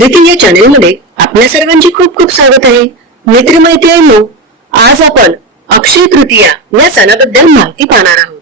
खरेदी या चॅनेल मध्ये आपल्या सर्वांची खूप खूप स्वागत आहे. मित्र मित्रमैत्रिणींनो आज आपण अक्षय तृतीया या सणाबद्दल माहिती पाहणार आहोत.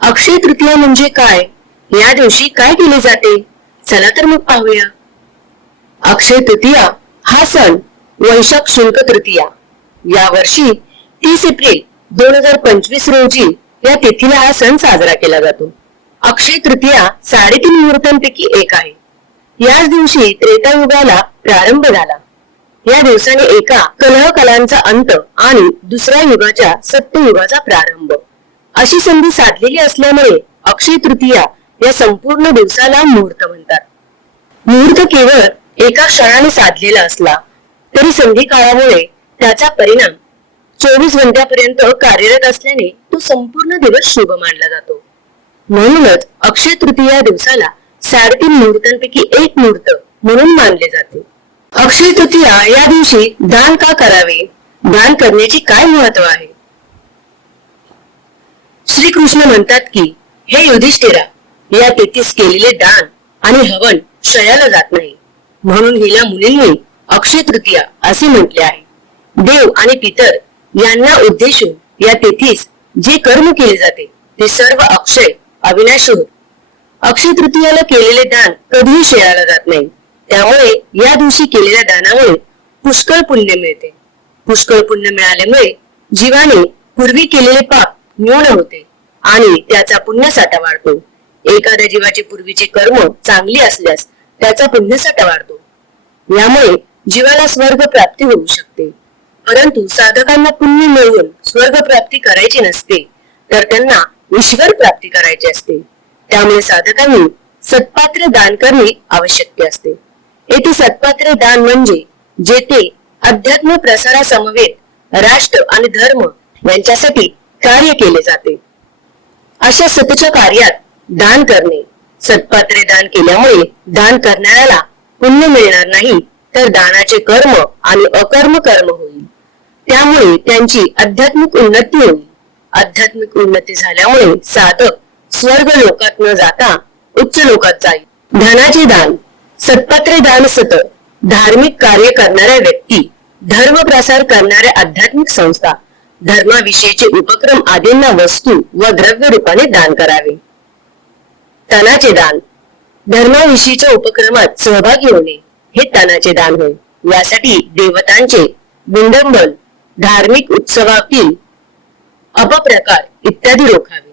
अक्षय तृतीया म्हणजे काय? या दिवशी काय केले जाते? चला तर मग पाहूया. अक्षय तृतीया हा सण वैशाख शुल्क तृतीया. या वर्षी तीस एप्रिल दोन हजार पंचवीस रोजी या तिथीला हा सण साजरा केला जातो. अक्षय तृतीया साडेतीन मुहूर्तांपैकी एक आहे. याच दिवशी त्रेतायुगाला प्रारंभ झाला. या दिवसाने एका कलह कलांचा अंत आणि दुसऱ्या युगाच्या सत्ययुगाचा प्रारंभ. अशी संधी साधलेली असल्यामुळे अक्षय तृतीया या संपूर्ण दिवसाला मुहूर्त म्हणतात. मुहूर्त केवळ एका क्षणाने साधलेला असला तरी संधी काळामुळे त्याचा परिणाम चोवीस घंट्यापर्यंत कार्यरत असल्याने तो संपूर्ण दिवस शुभ मानला जातो. म्हणूनच अक्षय तृतीया दिवसाला साडेतीन मुहूर्तांपैकी एक मुहूर्त म्हणून मानले जाते. अक्षय तृतीया या दिवशी दान का करावे? दान करण्याचे काय महत्त्व आहे? श्री कृष्ण म्हणतात की हे युधिष्ठिरा या तेथीस केलेले दान आणि हवन क्षयाला जात नाही. म्हणून हिला मुलींनी अक्षय तृतीया असे म्हटले आहे. देव आणि पितर यांना उद्देशून या तेथीस जे कर्म केले जाते ते सर्व अक्षय अविनाश अक्षय तृतीयाला केलेले दान कधीही शेळाला जात नाही. त्यामुळे या दिवशी केलेल्या दानामुळे पुष्कळ पुण्य मिळते. पुष्कळ पुण्य मिळाल्यामुळे जीवाने पूर्वी केलेले पाप न्यून होते आणि त्याचा पुण्यसाठा वाढतो. एखाद्या जीवाचे पूर्वीचे कर्म चांगली असल्यास त्याचा पुण्यसाठा वाढतो. यामुळे जीवाला स्वर्ग प्राप्ती होऊ शकते. परंतु साधकांना पुण्य मिळवून स्वर्ग प्राप्ती करायची नसते तर त्यांना ईश्वर प्राप्ती करायची असते. त्यामुळे साधकांनी सत्पात्र दान करणे आवश्यक असते. येथे सत्पात्र दान म्हणजे जेथे अध्यात्म प्रसारासमवेत राष्ट्र आणि धर्म यांच्यासाठी कार्य केले जाते. अशा सतच्या कार्यात दान करणे सत्पात्रे दान केल्यामुळे दान करणाऱ्याला पुण्य मिळणार नाही तर दानाचे कर्म आणि अकर्म कर्म होईल. त्यामुळे त्यांची आध्यात्मिक उन्नती होईल. आध्यात्मिक उन्नती झाल्यामुळे साधक स्वर्ग लोकात न जाता उच्च लोकात जाईल. धनाचे दान सत्पात्रे दान सत धार्मिक कार्य करणाऱ्या व्यक्ती धर्म प्रसार करणाऱ्या आध्यात्मिक संस्था धर्माविषयीचे उपक्रम आदींना वस्तू व द्रव्य रूपाने दान करावे. तनाचे दान धर्माविषयीच्या उपक्रमात सहभागी होणे हे तनाचे दान होय. यासाठी देवतांचे विंडंबन धार्मिक उत्सवातील अपप्रकार इत्यादी रोखावे.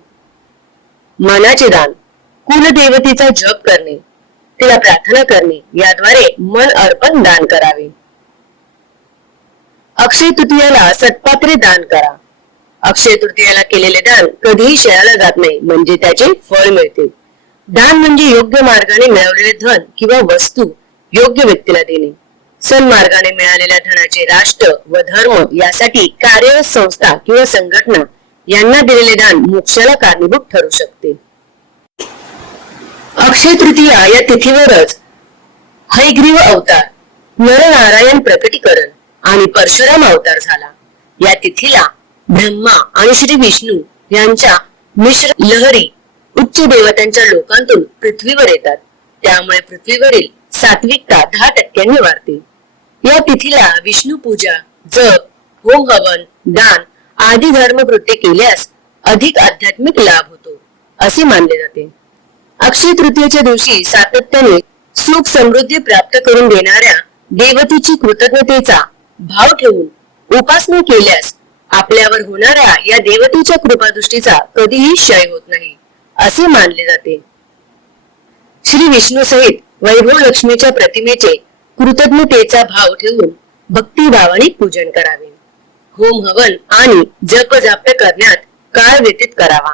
मनाचे दान कुलदेवतेचा जप करणे तिला प्रार्थना करणे याद्वारे मन अर्पण दान करावे. अक्षय तृतीयाला सत्पात्रे दान करा. अक्षय तृतीयाला केलेले दान कधीही शेळाला जात नाही म्हणजे त्याचे फळ मिळते. दान म्हणजे योग्य मार्गाने मिळवलेले धन किंवा वस्तू योग्य व्यक्तीला देणे. सन्मार्गाने मिळालेल्या धनाचे राष्ट्र व धर्म यासाठी कार्यरत संस्था किंवा संघटना यांना दिलेले दान मोक्षाला कारणीभूत ठरू शकते. अक्षय तृतीया या तिथीवरच हैग्रीव अवतार नरनारायण प्रकटीकरण आणि परशुराम अवतार झाला. या तिथीला ब्रह्मा आणि श्री विष्णू यांच्या मिश्र लहरी उच्च देवतांच्या लोकांतून पृथ्वीवर येतात. त्यामुळे पृथ्वीवरील सात्विकता दहा टक्क्यांनी वाढते. या तिथीला विष्णू पूजा जप होम हवन दान आदी धर्मकृत्य केल्यास अधिक आध्यात्मिक लाभ होतो असे मानले जाते. अक्षय तृतीयेच्या दिवशी सातत्याने सुख समृद्धी प्राप्त करून देणाऱ्या देवतेची कृतज्ञतेचा भाव ठेवून उपासना केल्यास आपल्यावर होणाऱ्या या देवतेच्या कृपादृष्टीचा कधीही क्षय होत नाही असे मानले जाते. श्री विष्णू सहित वैभव लक्ष्मीच्या प्रतिमेचे कृतज्ञतेचा भाव ठेवून भक्तिभावाने पूजन करावे. होम हवन आणि जप जाप करण्यात काळ व्यतीत करावा.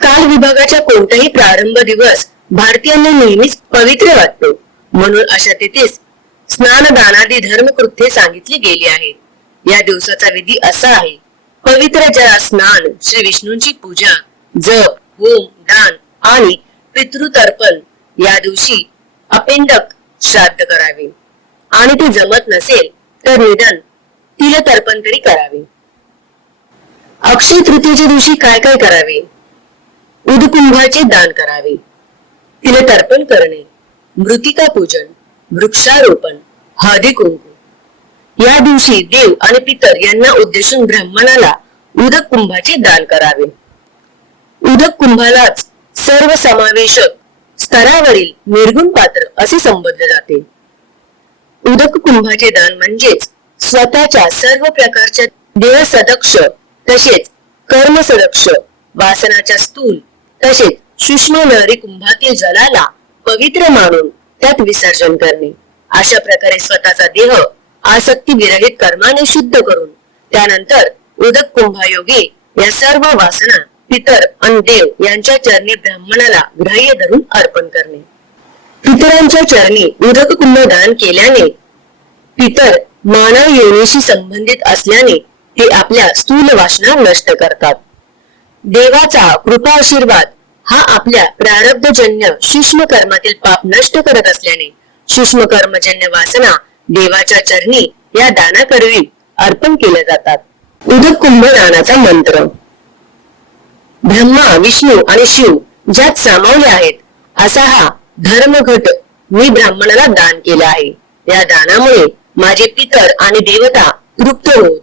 काल विभागाच्या कोणताही प्रारंभ दिवस भारतीयांना नेहमीच पवित्र वाटतो. म्हणून अशा तिथेच स्नानदानादी धर्मकृत्ये सांगितली गेली आहेत. या दिवसाचा विधी असा आहे. पवित्र जला स्नान श्री विष्णूंची पूजा जप होम दान आणि पितृतर्पण या दिवशी अपेंडक श्राद्ध करावे. आणि ते जमत नसेल तर तिला तर्पण तरी करावे. अक्षय तृतीयेच्या दिवशी काय काय करावे? उदकुंभाचे दान करावे. तिला तर्पण करणे. मृतिका पूजन वृक्षारोपण हळदी कुंकू. या दिवशी देव आणि पितर यांना उद्देशून ब्राह्मणाला उदक कुंभाचे दान करावे. उदक कुंभालाच सर्व समावेशक स्तरावरील निर्गुण पात्र असे संबोधले जाते. उदक कुंभाचे दान म्हणजेच स्वतःच्या सर्व प्रकारच्या देह सदक्ष तसेच कर्म सदक्ष वासनाच्या स्थूल तसेच सूक्ष्म लहरी कुंभातील जलाला पवित्र मानून त्यात विसर्जन करणे. अशा प्रकारे स्वतःचा देह आसक्ती विरहित कर्माने शुद्ध करून त्यानंतर उदक कुंभायोगी या सर्व वासना पितर आणि देव यांच्या चरणी ब्राह्मणाला ग्राह्य धरून अर्पण करणे. पितरांच्या चरणी उदक कुंभ दान केल्याने पितर मानव योनीशी संबंधित असल्याने ते आपल्या स्थूल वासना नष्ट करतात. देवाचा कृपा आशीर्वाद हा आपल्या प्रारब्धजन्य सूक्ष्म कर्मातील पाप नष्ट करत असल्याने सूक्ष्म कर्मजन्य वासना देवाच्या चरणी या दानाकरवी अर्पण केल्या जातात. उदक कुंभ दानाचा मंत्र. ब्रह्मा विष्णू आणि शिव ज्यात सामावले आहेत असा हा धर्मघट मी ब्राह्मणाला दान केला आहे. या दानामुळे माझे पितर आणि देवता तृप्त होत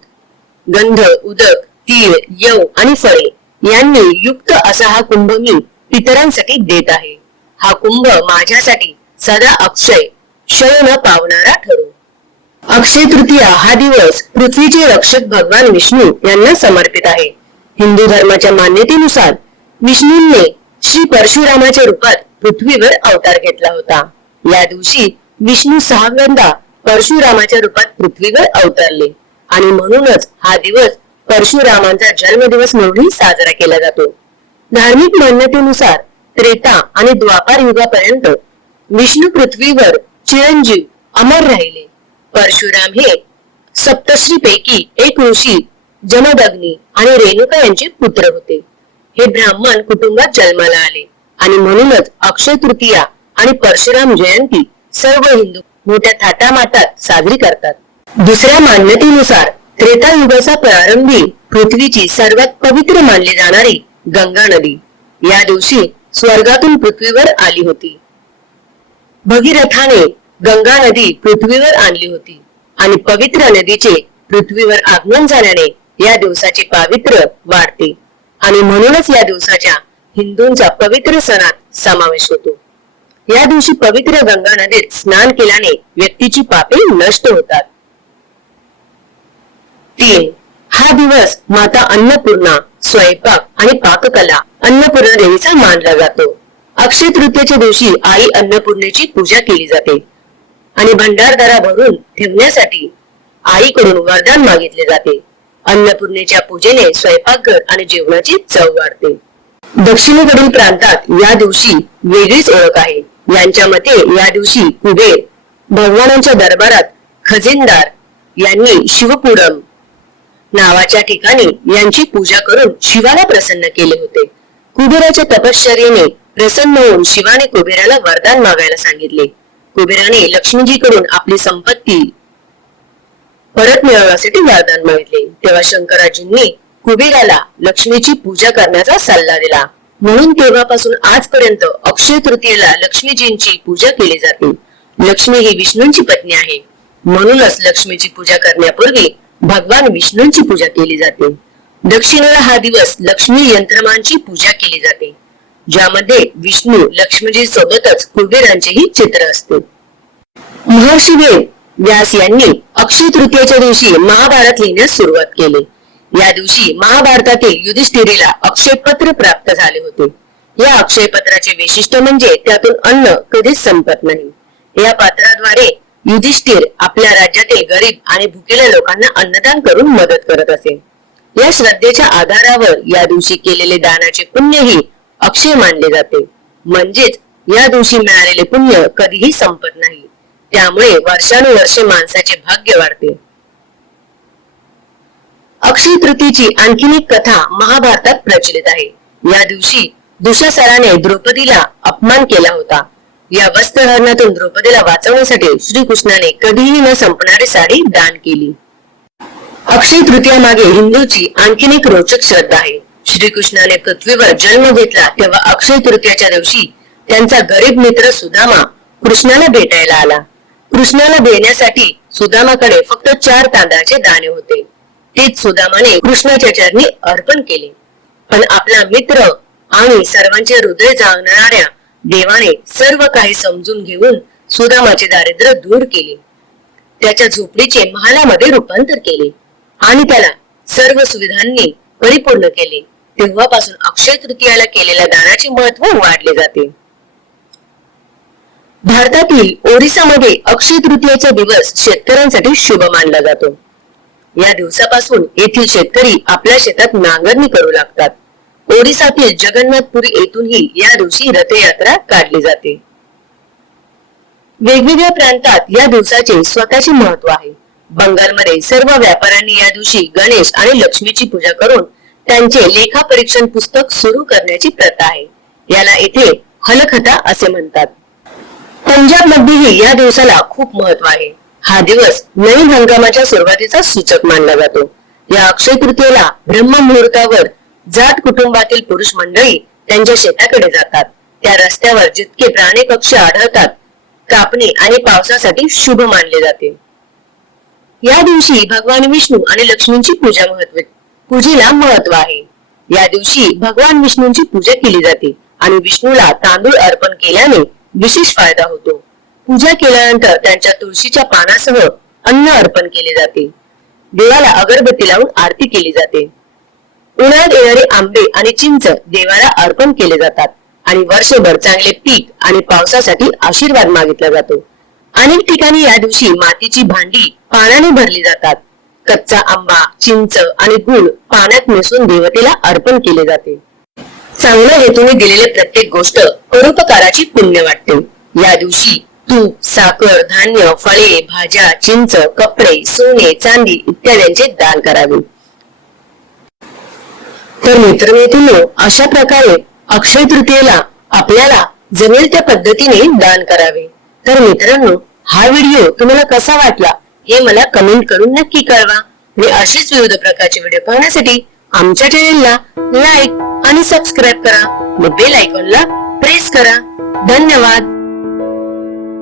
गंध उदक तीळ यव आणि फळे यांनी युक्त असा हा कुंभ मी पितरांसाठी देत आहे. हा कुंभ माझ्यासाठी सदा अक्षय क्षय न पावणारा ठरो. अक्षय तृतीया हा दिवस पृथ्वीचे रक्षक भगवान विष्णू यांना समर्पित आहे. हिंदू धर्माच्या मान्यतेनुसार विष्णूंनी श्री परशुरामाच्या रूपात पृथ्वीवर अवतार घेतला होता. या दिवशी विष्णू सहाव्यांदा परशुरामाच्या रूपात पृथ्वीवर अवतरले. आणि म्हणूनच हा दिवस परशुरामांचा जन्मदिवस म्हणूनही साजरा केला जातो. धार्मिक मान्यतेनुसार त्रेता आणि द्वापार युगापर्यंत विष्णू पृथ्वीवर चिरंजीव अमर राहिले. परशुराम हे सप्तश्री पैकी एक ऋषी जमदग्नी आणि रेणुका यांचे पुत्र होते. हे ब्राह्मण कुटुंबात जन्माला आले आणि म्हणूनच अक्षय तृतीया आणि परशुराम जयंती सर्व हिंदू मोठ्या थाटामाटात साजरी करतात. दुसऱ्या मान्यतेनुसार त्रेतायुगाचा प्रारंभी पृथ्वीची सर्वात पवित्र मानली जाणारी गंगा नदी. या दिवशी स्वर्गातून पृथ्वीवर आली होती. भगीरथाने गंगा नदी पृथ्वीवर आणली होती आणि पवित्र नदीचे पृथ्वीवर आगमन झाल्याने या दिवसाचे पावित्र्य वाढते आणि म्हणूनच या दिवसाच्या हिंदूंचा पवित्र सणात समावेश होतो. या दिवशी पवित्र गंगा नदीत स्नान केल्याने व्यक्तीची पापे नष्ट होतात. तीन हा दिवस माता अन्नपूर्णा स्वयंपाक आणि पाककला अन्नपूर्णा देवीचा मानला जातो. अक्षय तृतीयेच्या दिवशी आई अन्नपूर्णेची पूजा केली जाते आणि भंडारदारा भरून ठेवण्यासाठी आईकडून वरदान मागितले जाते. अन्नपूर्णेच्या पूजेने स्वयंपाकघर आणि जेवणाची चव वाढते. दक्षिणेकडील प्रांतात या दिवशी वेगळीच ओळख आहे. यांच्या मते या दिवशी कुबेर भगवानांच्या दरबारात खजिनदार यांनी शिवपुरम नावाच्या ठिकाणी यांची पूजा करून शिवाला प्रसन्न केले होते. कुबेराच्या तपश्चर्याने प्रसन्न होऊन शिवाने कुबेराला वरदान मागायला सांगितले. कुबेराने लक्ष्मीजीकडून आपली संपत्ती परत मिळवण्यासाठी वरदान मागितले. तेव्हा शंकराजींनी कुबेराला लक्ष्मीची पूजा करण्याचा सल्ला दिला. म्हणून तेव्हापासून आजपर्यंत अक्षय तृतीयेला लक्ष्मीजींची पूजा केली जाते. लक्ष्मी ही विष्णूंची पत्नी आहे. म्हणूनच लक्ष्मीची पूजा करण्यापूर्वी भगवान विष्णूंची पूजा केली जाते. दक्षिणेला हा दिवस लक्ष्मी यंत्रमांची पूजा केली जाते. ज्यामध्ये विष्णू लक्ष्मीजी सोबतच कुबेरांचेही चित्र असते. महर्षी वेद व्यास यांनी अक्षय तृतीयेच्या दिवशी महाभारत लिहिण्यास सुरुवात केली. या दिवशी महाभारतातील युधिष्ठिरीला अक्षय पत्र प्राप्त झाले होते. या अक्षय पत्राचे वैशिष्ट्य म्हणजे त्यातून अन्न कधीच संपत नाही. या पात्राद्वारे युधिष्ठिर आपल्या राज्यातील गरीब आणि भुकेल्या लोकांना अन्नदान करून मदत करत असे. या श्रद्धेच्या आधारावर या दिवशी केलेले दानाचे पुण्यही अक्षय मानले जाते. म्हणजेच या दिवशी मिळालेले पुण्य कधीही संपत नाही. त्यामुळे वर्षानुवर्षे माणसाचे भाग्य वाढते. अक्षय तृतीची आणखीन एक कथा महाभारतात प्रचलित आहे. या दिवशी दुशासराने द्रौपदीला अपमान केला होता. या वस्त्रहरणातून द्रौपदीला वाचवण्यासाठी श्रीकृष्णाने कधीही न संपणारी साडी दान केली. अक्षय तृतीया मागे हिंदूची आणखीन एक रोचक श्रद्धा आहे. श्रीकृष्णाने पृथ्वीवर जन्म घेतला तेव्हा अक्षय तृतीयाच्या दिवशी त्यांचा गरीब मित्र सुदामा कृष्णाला भेटायला आला. कृष्णाला देण्यासाठी सुदामाकडे फक्त चार तांदळाचे दाणे होते. तेच सुदामाने कृष्णाच्या चरणी अर्पण केले. पण आपला मित्र आणि सर्वांचे हृदय जागणाऱ्या देवाने सर्व काही समजून घेऊन सुदामाचे दारिद्र्य दूर केले. त्याच्या झोपडीचे महालामध्ये रूपांतर केले आणि त्याला सर्व सुविधांनी परिपूर्ण केले. तेव्हापासून अक्षय तृतीयाला केलेल्या दानाचे महत्त्व वाढले जाते. भारतातील ओरिसामध्ये अक्षय तृतीयाचा दिवस शेतकऱ्यांसाठी शुभ मानला जातो. या दिवसापासून येथील शेतकरी आपल्या शेतात नांगरणी करू लागतात. ओडिसातील जगन्नाथपुरी येथूनही या दिवशी रथयात्रा काढली जाते. वेगवेगळ्या प्रांतात या दिवसाचे स्वतःचे महत्त्व आहे. बंगालमध्ये सर्व व्यापाऱ्यांनी या दिवशी गणेश आणि लक्ष्मीची पूजा करून त्यांचे लेखा परीक्षण पुस्तक सुरू करण्याची प्रथा आहे. याला येथे हलखता असे म्हणतात. पंजाब मध्येही या दिवसाला खूप महत्त्व आहे. हा दिवस नवीन हंगामाच्या सुरुवातीचा सूचक मानला जातो. या अक्षय तृतीयेला ब्रह्म मुहूर्तावर जात कुटुंबातील पुरुष मंडळी त्यांच्या शेताकडे जातात. त्या रस्त्यावर जितके प्राणी पक्षी आढळतात कापणी आणि पावसासाठी शुभ मानले जाते. या दिवशी भगवान विष्णू आणि लक्ष्मींची पूजा महत्त्व पूजेला महत्त्व आहे. या दिवशी भगवान विष्णूंची पूजा केली जाते आणि विष्णूला तांदूळ अर्पण केल्याने विशेष फायदा होतो. पूजा केल्यानंतर त्यांच्या तुळशीच्या पानासह अन्न अर्पण केले जाते. देवाला अगरबत्ती लावून आरती केली जाते. उन्हाळ्यात येणारे आंबे आणि चिंच देवाला अर्पण केले जातात आणि वर्षभर चांगले पीक आणि पावसासाठी आशीर्वाद मागितला जातो. अनेक ठिकाणी या दिवशी मातीची भांडी पाण्याने भरली जातात. कच्चा आंबा चिंच आणि गुळ पाण्यात मिसळून देवतेला अर्पण केले जाते. चांगल्या हेतूने दिलेली प्रत्येक गोष्ट परोपकाराची पुण्य वाटते. या दिवशी तूप साखर धान्य फळे भाज्या चिंच कपडे सोने चांदी इत्यादींचे दान करावे. तर मित्रमैत्रिणी अशा प्रकारे अक्षय तृतीयेला आपल्याला जमेल त्या पद्धतीने दान करावे. तर मित्रांनो हा व्हिडिओ तुम्हाला कसा वाटला हे मला कमेंट करून नक्की कळवा आणि असेच विविध प्रकारचे व्हिडिओ पाहण्यासाठी आमच्या चॅनेलला लाईक आणि सबस्क्राईब करा. व बेल आयकॉनला प्रेस करा. धन्यवाद.